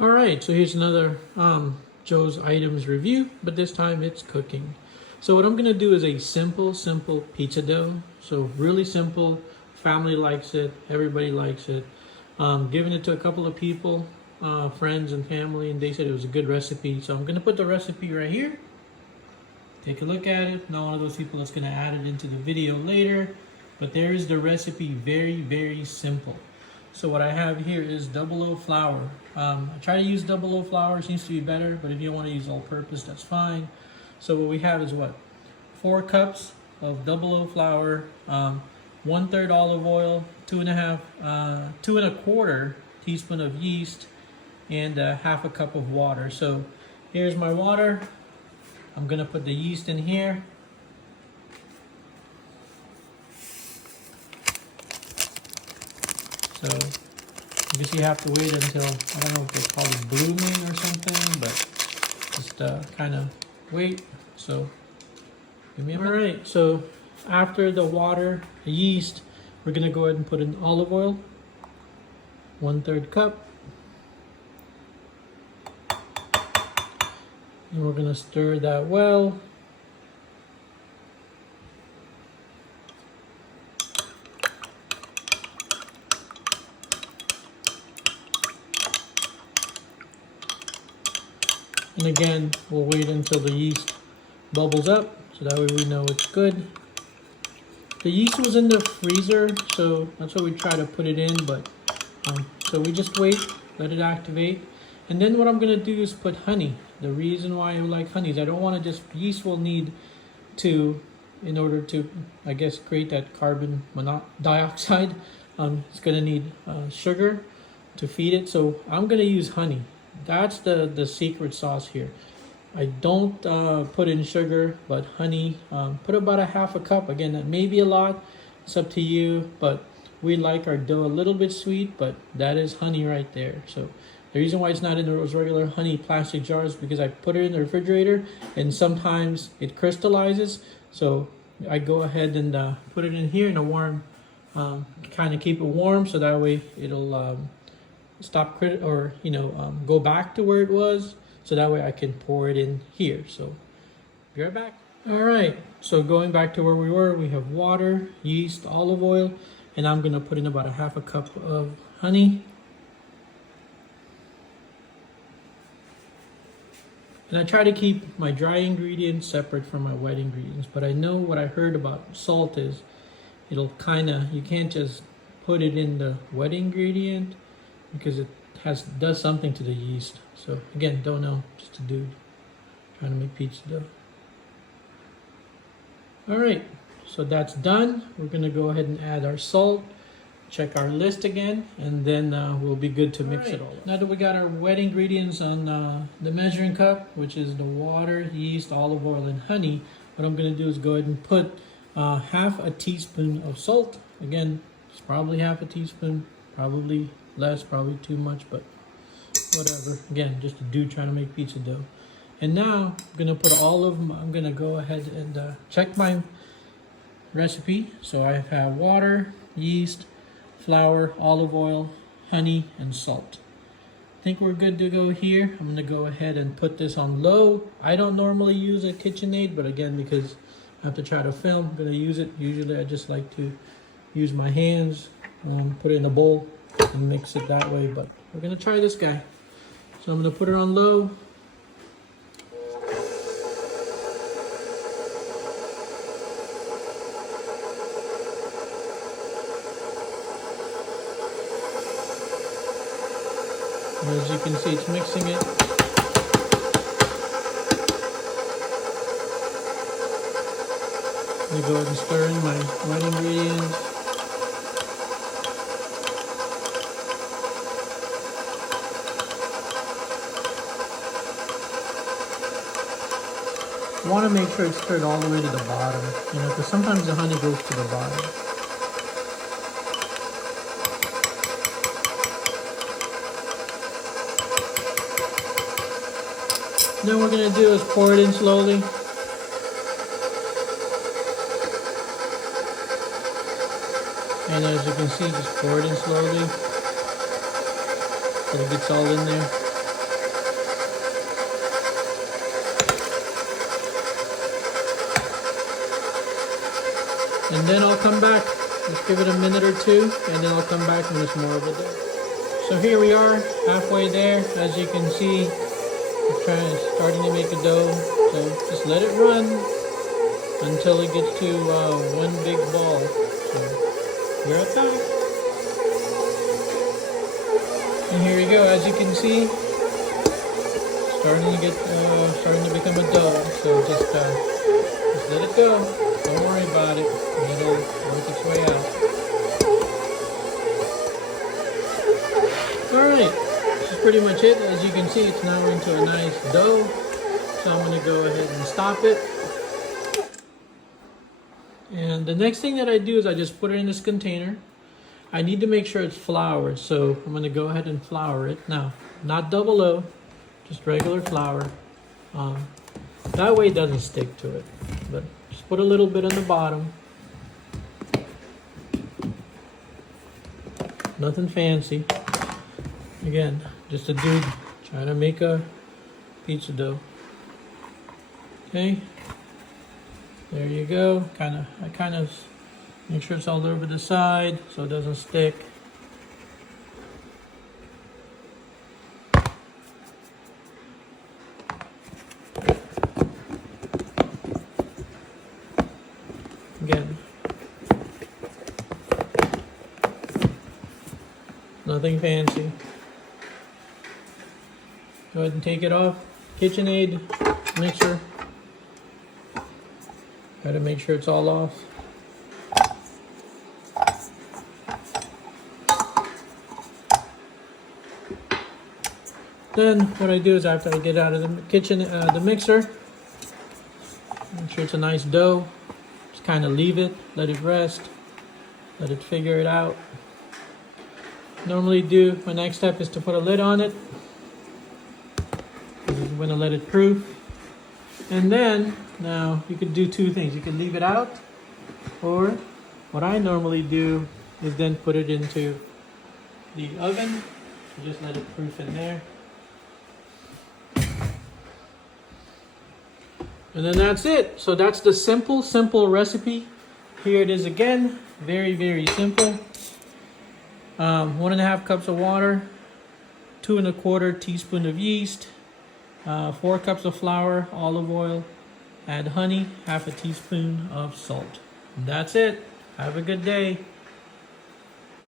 All right, so here's another Joe's Items review, but this time it's cooking. So what I'm gonna do is a simple pizza dough. So really simple, family likes it, everybody likes it. Giving it to a couple of people, friends and family, and they said it was a good recipe. So I'm gonna put the recipe right here. Take a look at it. Not one of those people that's gonna add it into the video later, but there is the recipe, very simple. So what I have here is double O flour. I try to use double O flour, seems to be better, but if you want to use all purpose, that's fine. So what we have is what? 4 cups of double O flour, 1/3 olive oil, 2.25 teaspoon of yeast, and 1/2 cup of water. So here's my water. I'm gonna put the yeast in here. So I guess you have to wait until, I don't know if they call it blooming or something, but just kind of wait. So give me a minute. All right, so after the water, the yeast, we're gonna go ahead and put in olive oil, 1/3 cup. And we're gonna stir that well. And again, we'll wait until the yeast bubbles up, so that way we know it's good. The yeast was in the freezer, so that's why we try to put it in, but so we just wait, let it activate. And then what I'm gonna do is put honey. The reason why I like honey is I don't want to just, yeast will need to, in order to, I guess, create that carbon dioxide, it's gonna need sugar to feed it. So I'm gonna use honey. That's the secret sauce here. I don't put in sugar, but honey, put about 1/2 cup. Again, that may be a lot, it's up to you, but we like our dough a little bit sweet, but that is honey right there. So the reason why it's not in those regular honey plastic jars is because I put it in the refrigerator and sometimes it crystallizes. So I go ahead and put it in here in a warm, kind of keep it warm, so that way it'll stop go back to where it was, so that way I can pour it in here. So be right back. All right, so going back to where we were, we have water, yeast, olive oil, and I'm gonna put in about 1/2 cup of honey. And I try to keep my dry ingredients separate from my wet ingredients, but I know what I heard about salt is it'll you can't just put it in the wet ingredient, because it does something to the yeast. So again, don't know, just a dude trying to make pizza dough. All right, so that's done. We're gonna go ahead and add our salt, check our list again, and then we'll be good to mix it all up. Now that we got our wet ingredients on the measuring cup, which is the water, yeast, olive oil, and honey, what I'm gonna do is go ahead and put 1/2 teaspoon of salt. Again, it's probably 1/2 teaspoon, probably less, probably too much, but whatever. Again, just a dude trying to make pizza dough. And now I'm gonna put I'm gonna go ahead and check my recipe. So I have water, yeast, flour, olive oil, honey, and salt. I think we're good to go here. I'm gonna go ahead and put this on low. I don't normally use a KitchenAid, but again, because I have to try to film, I'm gonna use it. Usually I just like to use my hands, put it in a bowl and mix it that way, but we're gonna try this guy. So I'm gonna put it on low. And as you can see, it's mixing it. I'm gonna go ahead and stir in my wet ingredients. You want to make sure it's stirred all the way to the bottom, because sometimes the honey goes to the bottom. Then what we're going to do is pour it in slowly. And as you can see, just pour it in slowly so it gets all in there. And then I'll come back. Let's give it a minute or two, and then I'll come back when it's more of a dough. So here we are, halfway there. As you can see, starting to make a dough. So just let it run until it gets to one big ball. So here it comes. And here we go. As you can see, starting to become a dough. So just let it go. Don't worry about it. It'll work its way out. Alright, this is pretty much it. As you can see, it's now into a nice dough. So I'm going to go ahead and stop it. And the next thing that I do is I just put it in this container. I need to make sure it's floured, so I'm going to go ahead and flour it. Now, not double O, just regular flour. That way it doesn't stick to it. But just put a little bit on the bottom. Nothing fancy. Again, just a dude trying to make a pizza dough. Okay, there you go. I kind of make sure it's all over the side so it doesn't stick. Again, nothing fancy. Go ahead and take it off. KitchenAid mixer. Got to make sure it's all off. Then what I do is after I get out of the the mixer, make sure it's a nice dough. Just kind of leave it, let it rest, let it figure it out. Normally my next step is to put a lid on it. I'm going to let it proof. And then, now you could do two things. You can leave it out, or what I normally do is then put it into the oven. So just let it proof in there. And then that's it. So that's the simple recipe. Here it is again. Very, very simple. 1.5 cups of water, 2 1/4 teaspoon of yeast, 4 cups of flour, olive oil, add honey, 1/2 teaspoon of salt. And that's it. Have a good day.